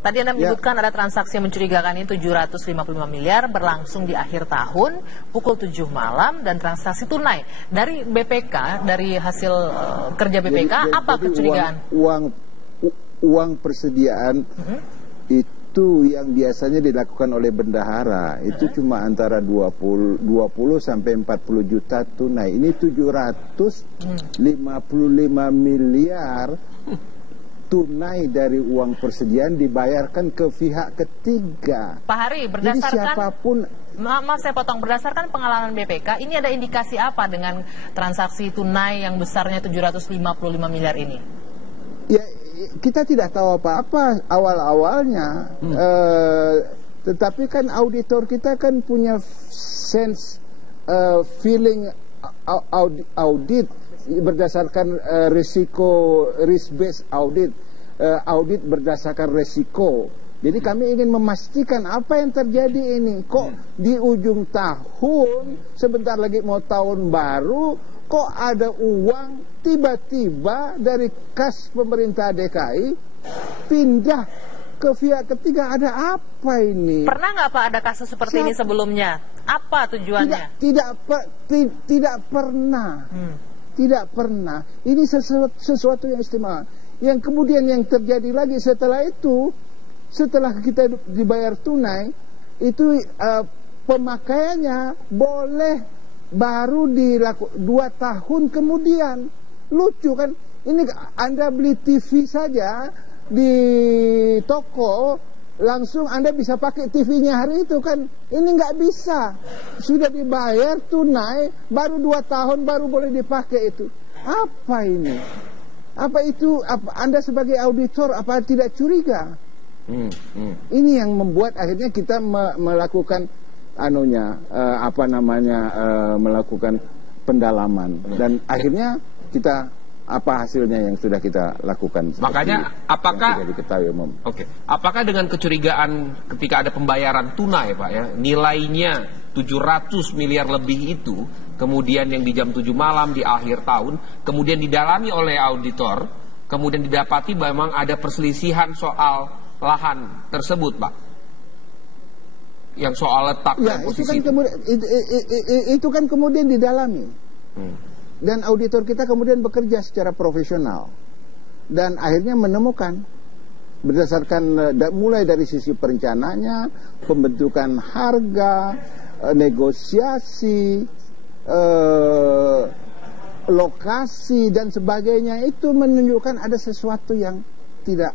Tadi Anda menyebutkan ada transaksi yang mencurigakan ini 755 miliar berlangsung di akhir tahun pukul 7 malam dan transaksi tunai. Dari BPK, dari hasil kerja BPK, apa kecurigaan? Uang persediaan itu yang biasanya dilakukan oleh bendahara itu cuma antara 20 sampai 40 juta tunai. Ini 755 miliar tunai dari uang persediaan dibayarkan ke pihak ketiga. Pak Hari, berdasarkan jadi siapapun, maaf saya potong, berdasarkan pengalaman BPK, ini ada indikasi apa dengan transaksi tunai yang besarnya 755 miliar ini? Ya, kita tidak tahu apa-apa awal-awalnya, tetapi kan auditor kita kan punya sense feeling audit berdasarkan risiko, risk based audit, audit berdasarkan risiko. Jadi kami ingin memastikan apa yang terjadi ini. Kok di ujung tahun, sebentar lagi mau tahun baru, kok ada uang tiba-tiba dari kas pemerintah DKI pindah ke pihak ketiga? Ada apa ini? Pernah nggak Pak ada kasus seperti ini sebelumnya? Apa tujuannya? Tidak pernah. Tidak pernah. Ini sesuatu yang istimewa. Yang kemudian yang terjadi lagi setelah itu, setelah kita dibayar tunai, itu pemakaiannya boleh baru dilakukan 2 tahun kemudian. Lucu kan? Ini Anda beli TV saja di toko, langsung Anda bisa pakai TV-nya hari itu kan. Ini nggak bisa. Sudah dibayar tunai, baru 2 tahun baru boleh dipakai itu. Apa ini? Apa itu? Anda sebagai auditor apa tidak curiga? Ini yang membuat akhirnya kita melakukan melakukan pendalaman dan akhirnya kita apa hasilnya yang sudah kita lakukan. Makanya apakah diketahui umum. Oke. Apakah dengan kecurigaan ketika ada pembayaran tunai Pak ya, nilainya 700 miliar lebih itu, kemudian yang di jam 7 malam di akhir tahun, kemudian didalami oleh auditor, kemudian didapati memang ada perselisihan soal lahan tersebut Pak? Yang soal letak dan posisi itu kan kemudian didalami. Dan auditor kita kemudian bekerja secara profesional dan akhirnya menemukan berdasarkan mulai dari sisi perencanaannya, pembentukan harga, negosiasi, lokasi dan sebagainya, itu menunjukkan ada sesuatu yang tidak.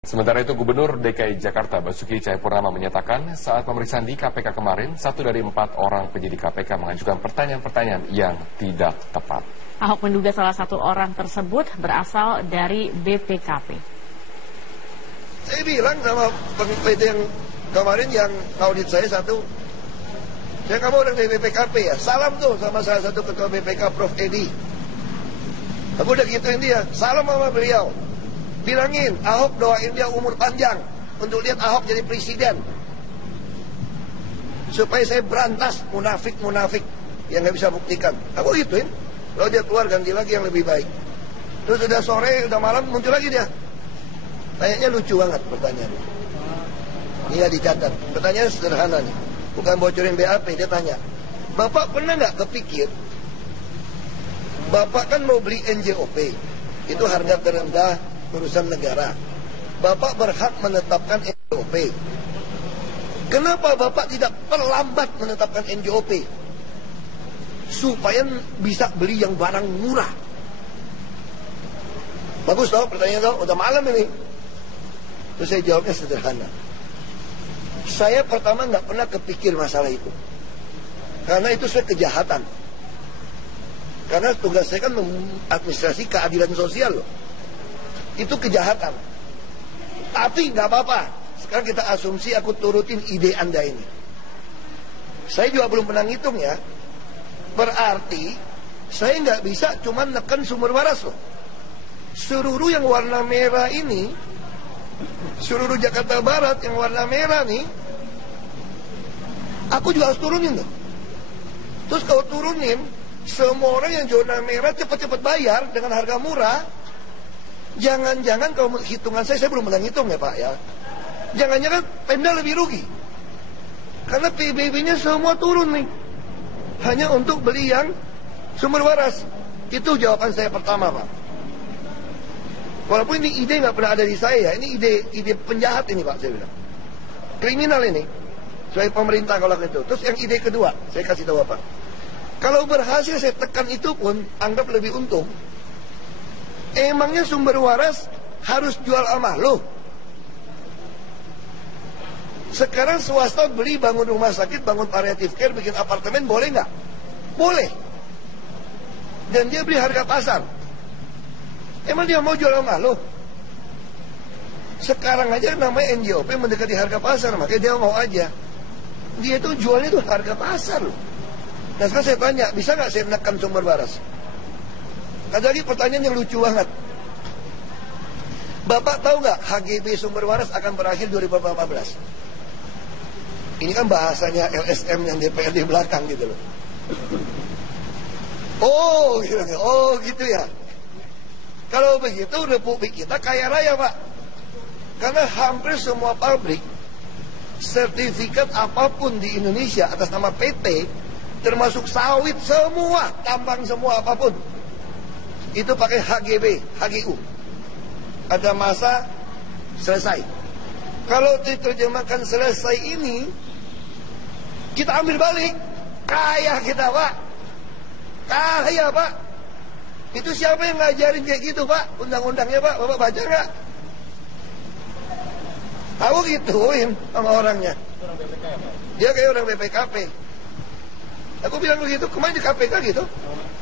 Sementara itu Gubernur DKI Jakarta Basuki Cahayapurnama menyatakan saat pemeriksaan di KPK kemarin, 1 dari 4 orang penyidik KPK mengajukan pertanyaan-pertanyaan yang tidak tepat. Ahok menduga salah satu orang tersebut berasal dari BPKP. Saya bilang sama PT yang kemarin yang audit saya satu, saya kamu orang dari BPKP ya, salam tuh sama salah satu ketua BPK Prof. Edi. Aku udah gituin dia, salam sama beliau. Bilangin Ahok doain dia umur panjang untuk lihat Ahok jadi presiden, supaya saya berantas munafik-munafik yang nggak bisa buktikan. Aku gituin. Kalau dia keluar ganti lagi yang lebih baik. Terus udah sore, udah malam muncul lagi dia. Kayaknya lucu banget pertanyaannya. Ini ya dicatat. Pertanyaannya sederhana nih, bukan bocorin BAP. Dia tanya, Bapak pernah nggak kepikir, Bapak kan mau beli NJOP, itu harga terendah urusan negara. Bapak berhak menetapkan NJOP. Kenapa Bapak tidak terlambat menetapkan NJOP? Supaya bisa beli yang barang murah. Bagus tau pertanyaan tau, udah malam ini. Terus saya jawabnya sederhana. Saya pertama nggak pernah kepikir masalah itu. Karena itu saya kejahatan. Karena tugas saya kan administrasi keadilan sosial loh. Itu kejahatan. Tapi nggak apa-apa. Sekarang kita asumsi aku turutin ide Anda ini. Saya juga belum pernah ngitung ya. Berarti saya nggak bisa cuma neken sumber waras loh. Seluruh yang warna merah ini, seluruh Jakarta Barat yang warna merah nih, aku juga harus turunin loh. Terus kalau turunin, semua orang yang zona merah cepat-cepat bayar dengan harga murah. Jangan-jangan kalau hitungan saya belum pernah ngitung ya Pak ya. Jangan-jangan Pemda lebih rugi. Karena PBB-nya semua turun nih. Hanya untuk beli yang sumber waras. Itu jawaban saya pertama Pak. Walaupun ini ide nggak pernah ada di saya, ini ide penjahat ini Pak, saya bilang. Kriminal ini. Sebagai pemerintah kalau gitu. Terus yang ide kedua, saya kasih tahu Pak. Kalau berhasil saya tekan itu pun, anggap lebih untung. Emangnya sumber waras harus jual sama lo? Sekarang swasta beli bangun rumah sakit, bangun palliative care, bikin apartemen, boleh nggak? Boleh. Dan dia beli harga pasar. Emang dia mau jual sama lo? Sekarang aja namanya NJOP mendekati harga pasar, makanya dia mau aja. Dia itu jualnya itu harga pasar loh. Nah sekarang saya tanya, bisa nggak saya menekan sumber waras? Ada lagi pertanyaan yang lucu banget. Bapak tahu nggak HGB sumber waras akan berakhir 2014? Ini kan bahasanya LSM yang DPR di belakang gitu loh. Oh gitu ya. Kalau begitu Republik kita kaya raya Pak. Karena hampir semua pabrik, sertifikat apapun di Indonesia atas nama PT, termasuk sawit semua, tambang semua apapun, itu pakai HGB, HGU. Ada masa selesai. Kalau diterjemahkan selesai ini, kita ambil balik. Kaya kita Pak. Kaya Pak. Itu siapa yang ngajarin kayak gitu Pak? Undang-undangnya Pak, Bapak baca nggak? Aku gituin sama orangnya. Dia kayak orang BPKP. Aku bilang begitu, kemarin di KPK gitu.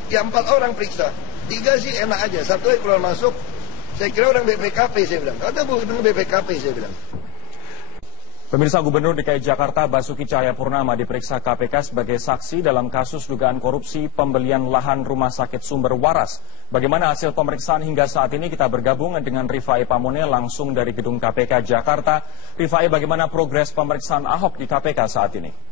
Ya 4 orang periksa. 3 sih enak aja, 1 yang keluar masuk. Saya kira orang BPKP saya bilang. Kata bukan BPKP saya bilang. Pemirsa, Gubernur DKI Jakarta Basuki Cahayapurnama diperiksa KPK sebagai saksi dalam kasus dugaan korupsi pembelian lahan rumah sakit sumber waras. Bagaimana hasil pemeriksaan hingga saat ini? Kita bergabung dengan Rifai Pamone langsung dari gedung KPK Jakarta. Rifai, bagaimana progres pemeriksaan Ahok di KPK saat ini?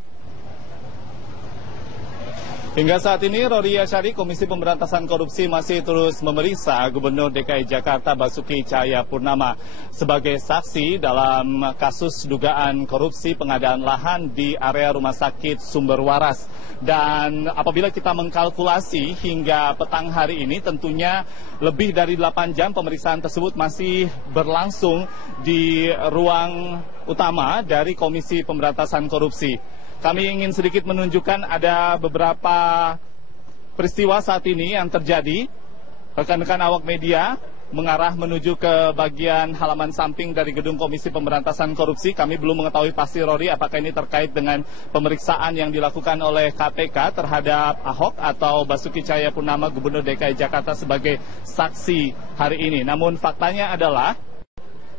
Hingga saat ini, Rory Asyari, Komisi Pemberantasan Korupsi masih terus memeriksa Gubernur DKI Jakarta Basuki Cahayapurnama sebagai saksi dalam kasus dugaan korupsi pengadaan lahan di area rumah sakit sumber waras. Dan apabila kita mengkalkulasi hingga petang hari ini, tentunya lebih dari 8 jam pemeriksaan tersebut masih berlangsung di ruang utama dari Komisi Pemberantasan Korupsi. Kami ingin sedikit menunjukkan ada beberapa peristiwa saat ini yang terjadi. Rekan-rekan awak media mengarah menuju ke bagian halaman samping dari gedung Komisi Pemberantasan Korupsi. Kami belum mengetahui pasti, Rory, apakah ini terkait dengan pemeriksaan yang dilakukan oleh KPK terhadap Ahok atau Basuki Cahayapurnama Gubernur DKI Jakarta sebagai saksi hari ini. Namun faktanya adalah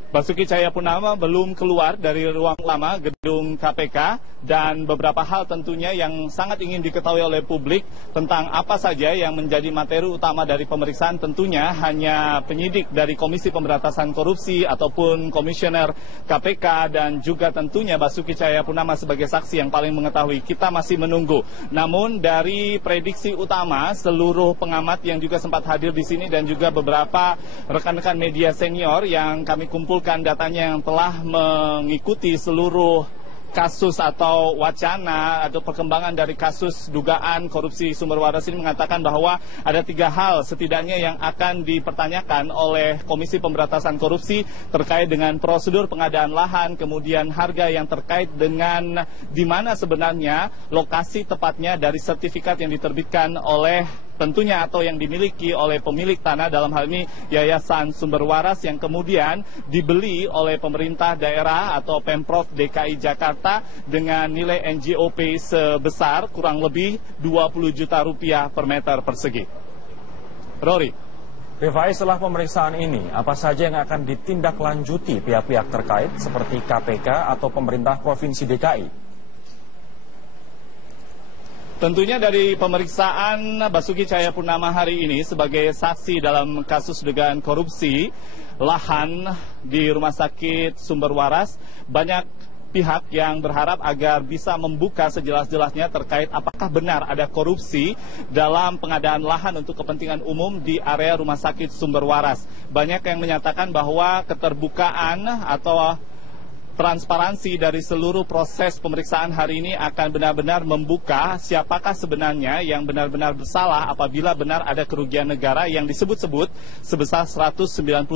Basuki Cahayapurnama belum keluar dari ruang lama gedung KPK dan beberapa hal tentunya yang sangat ingin diketahui oleh publik tentang apa saja yang menjadi materi utama dari pemeriksaan tentunya hanya penyidik dari Komisi Pemberantasan Korupsi ataupun Komisioner KPK dan juga tentunya Basuki Cahayapurnama sebagai saksi yang paling mengetahui. Kita masih menunggu. Namun dari prediksi utama seluruh pengamat yang juga sempat hadir di sini dan juga beberapa rekan-rekan media senior yang kami kumpulkan datanya yang telah mengikuti seluruh kasus atau wacana atau perkembangan dari kasus dugaan korupsi sumber waras ini mengatakan bahwa ada 3 hal setidaknya yang akan dipertanyakan oleh Komisi Pemberantasan Korupsi terkait dengan prosedur pengadaan lahan, kemudian harga yang terkait dengan di mana sebenarnya lokasi tepatnya dari sertifikat yang diterbitkan oleh tentunya atau yang dimiliki oleh pemilik tanah, dalam hal ini Yayasan Sumber Waras yang kemudian dibeli oleh pemerintah daerah atau Pemprov DKI Jakarta dengan nilai NJOP sebesar kurang lebih 20 juta rupiah per meter persegi. Rory. Rifai, setelah pemeriksaan ini, apa saja yang akan ditindaklanjuti pihak-pihak terkait seperti KPK atau pemerintah Provinsi DKI? Tentunya dari pemeriksaan Basuki Cahayapurnama hari ini sebagai saksi dalam kasus dugaan korupsi lahan di Rumah Sakit Sumber Waras, banyak pihak yang berharap agar bisa membuka sejelas-jelasnya terkait apakah benar ada korupsi dalam pengadaan lahan untuk kepentingan umum di area Rumah Sakit Sumber Waras. Banyak yang menyatakan bahwa keterbukaan atau transparansi dari seluruh proses pemeriksaan hari ini akan benar-benar membuka siapakah sebenarnya yang benar-benar bersalah apabila benar ada kerugian negara yang disebut-sebut sebesar 191,3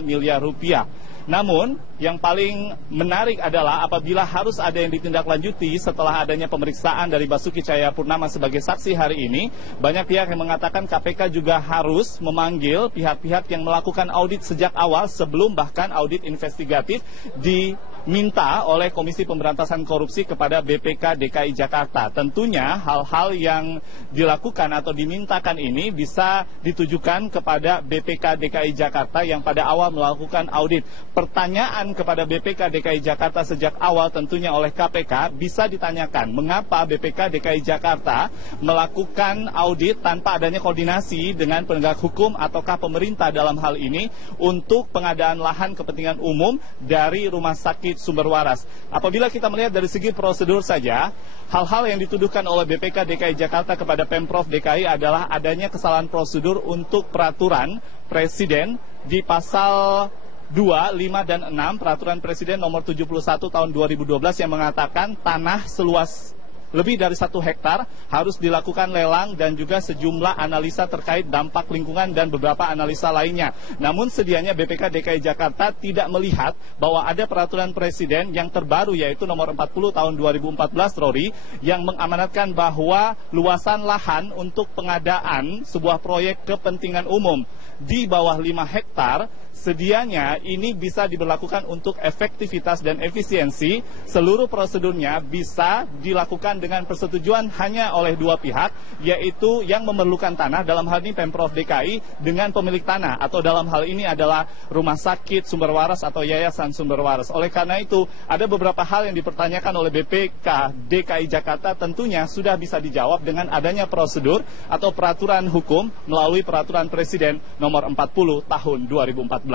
miliar rupiah. Namun, yang paling menarik adalah apabila harus ada yang ditindaklanjuti setelah adanya pemeriksaan dari Basuki Cahayapurnama sebagai saksi hari ini, banyak pihak yang mengatakan KPK juga harus memanggil pihak-pihak yang melakukan audit sejak awal sebelum bahkan audit investigatif diminta oleh Komisi Pemberantasan Korupsi kepada BPK DKI Jakarta. Tentunya hal-hal yang dilakukan atau dimintakan ini bisa ditujukan kepada BPK DKI Jakarta yang pada awal melakukan audit. Pertanyaan kepada BPK DKI Jakarta sejak awal tentunya oleh KPK bisa ditanyakan mengapa BPK DKI Jakarta melakukan audit tanpa adanya koordinasi dengan penegak hukum ataukah pemerintah dalam hal ini untuk pengadaan lahan kepentingan umum dari Rumah Sakit Sumber Waras. Apabila kita melihat dari segi prosedur saja, hal-hal yang dituduhkan oleh BPK DKI Jakarta kepada Pemprov DKI adalah adanya kesalahan prosedur untuk peraturan Presiden di pasal 2, 5, dan 6 Peraturan Presiden nomor 71 tahun 2012 yang mengatakan tanah seluas lebih dari 1 hektar harus dilakukan lelang dan juga sejumlah analisa terkait dampak lingkungan dan beberapa analisa lainnya. Namun sedianya BPK DKI Jakarta tidak melihat bahwa ada peraturan presiden yang terbaru yaitu nomor 40 tahun 2014 Rory yang mengamanatkan bahwa luasan lahan untuk pengadaan sebuah proyek kepentingan umum di bawah 5 hektar sedianya ini bisa diberlakukan untuk efektivitas dan efisiensi. Seluruh prosedurnya bisa dilakukan dengan persetujuan hanya oleh 2 pihak, yaitu yang memerlukan tanah, dalam hal ini Pemprov DKI, dengan pemilik tanah, atau dalam hal ini adalah Rumah Sakit Sumber Waras atau Yayasan Sumber Waras. Oleh karena itu, ada beberapa hal yang dipertanyakan oleh BPK DKI Jakarta tentunya sudah bisa dijawab dengan adanya prosedur atau peraturan hukum melalui Peraturan Presiden nomor 40 tahun 2014.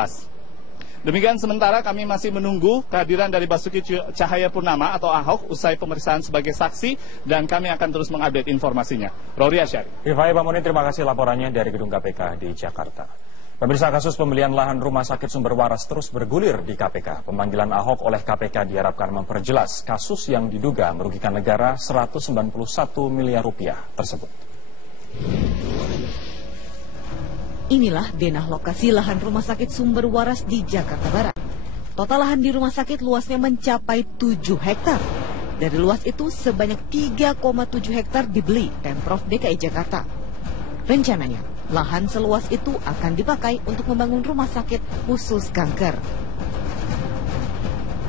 Demikian sementara kami masih menunggu kehadiran dari Basuki Cahayapurnama atau Ahok usai pemeriksaan sebagai saksi dan kami akan terus mengupdate informasinya. Rory Asyari. Rifai Bamunin, terima kasih laporannya dari Gedung KPK di Jakarta. Pemirsa, kasus pembelian lahan Rumah Sakit Sumber Waras terus bergulir di KPK. Pemanggilan Ahok oleh KPK diharapkan memperjelas kasus yang diduga merugikan negara 191 miliar rupiah tersebut. Inilah denah lokasi lahan Rumah Sakit Sumber Waras di Jakarta Barat. Total lahan di rumah sakit luasnya mencapai 7 hektar. Dari luas itu sebanyak 3,7 hektar dibeli Pemprov DKI Jakarta. Rencananya, lahan seluas itu akan dipakai untuk membangun rumah sakit khusus kanker.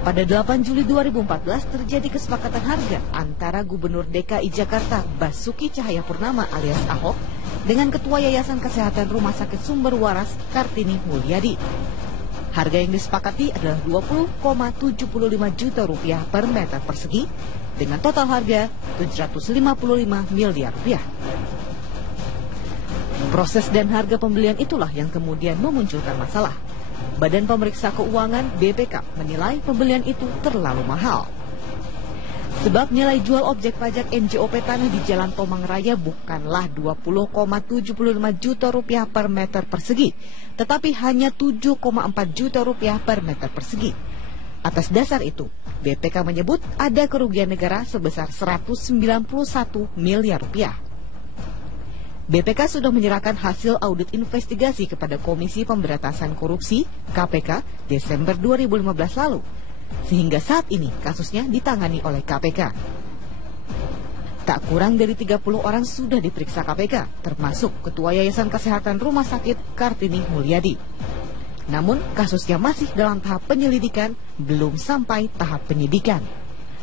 Pada 8 Juli 2014 terjadi kesepakatan harga antara Gubernur DKI Jakarta Basuki Cahayapurnama alias Ahok dengan Ketua Yayasan Kesehatan Rumah Sakit Sumber Waras Kartini Mulyadi. Harga yang disepakati adalah 20,75 juta rupiah per meter persegi dengan total harga 755 miliar rupiah. Proses dan harga pembelian itulah yang kemudian memunculkan masalah. Badan Pemeriksa Keuangan BPK menilai pembelian itu terlalu mahal. Sebab nilai jual objek pajak NJOP tanah di Jalan Tomang Raya bukanlah 20,75 juta rupiah per meter persegi, tetapi hanya 7,4 juta rupiah per meter persegi. Atas dasar itu, BPK menyebut ada kerugian negara sebesar 191 miliar rupiah. BPK sudah menyerahkan hasil audit investigasi kepada Komisi Pemberantasan Korupsi (KPK) Desember 2015 lalu. Sehingga saat ini kasusnya ditangani oleh KPK. Tak kurang dari 30 orang sudah diperiksa KPK, termasuk Ketua Yayasan Kesehatan Rumah Sakit Kartini Mulyadi. Namun kasusnya masih dalam tahap penyelidikan, belum sampai tahap penyidikan.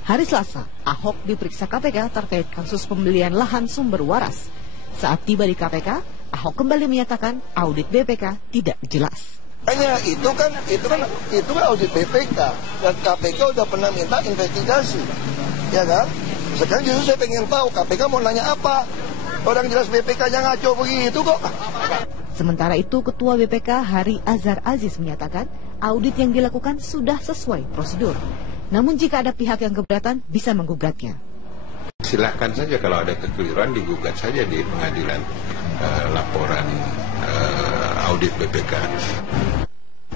Hari Selasa, Ahok diperiksa KPK terkait kasus pembelian lahan Sumber Waras. Saat tiba di KPK, Ahok kembali menyatakan audit BPK tidak jelas. Hanya itu kan audit BPK dan KPK udah pernah minta investigasi, ya kan? Sekarang justru saya pengen tahu KPK mau nanya apa? Orang jelas BPK-nya ngaco begitu kok. Sementara itu, Ketua BPK Hari Azhar Aziz menyatakan audit yang dilakukan sudah sesuai prosedur. Namun jika ada pihak yang keberatan, bisa menggugatnya. Silakan saja kalau ada kekeliruan digugat saja di pengadilan laporan audit BPK.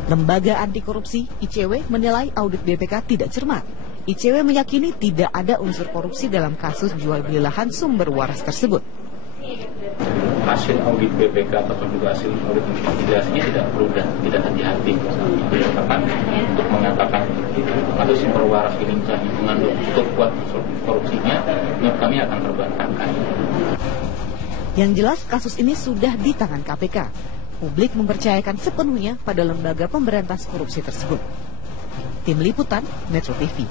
Lembaga anti korupsi ICW menilai audit BPK tidak cermat. ICW meyakini tidak ada unsur korupsi dalam kasus jual beli lahan sumber waras tersebut. Hasil audit BPK ataupun juga hasil audit investigasinya tidak hati-hati untuk mengatakan atau sumber waras ini mengandung cukup kuat korupsinya, menurut kami akan terbantahkan. Yang jelas kasus ini sudah di tangan KPK. Publik mempercayakan sepenuhnya pada lembaga pemberantas korupsi tersebut. Tim Liputan Metro TV.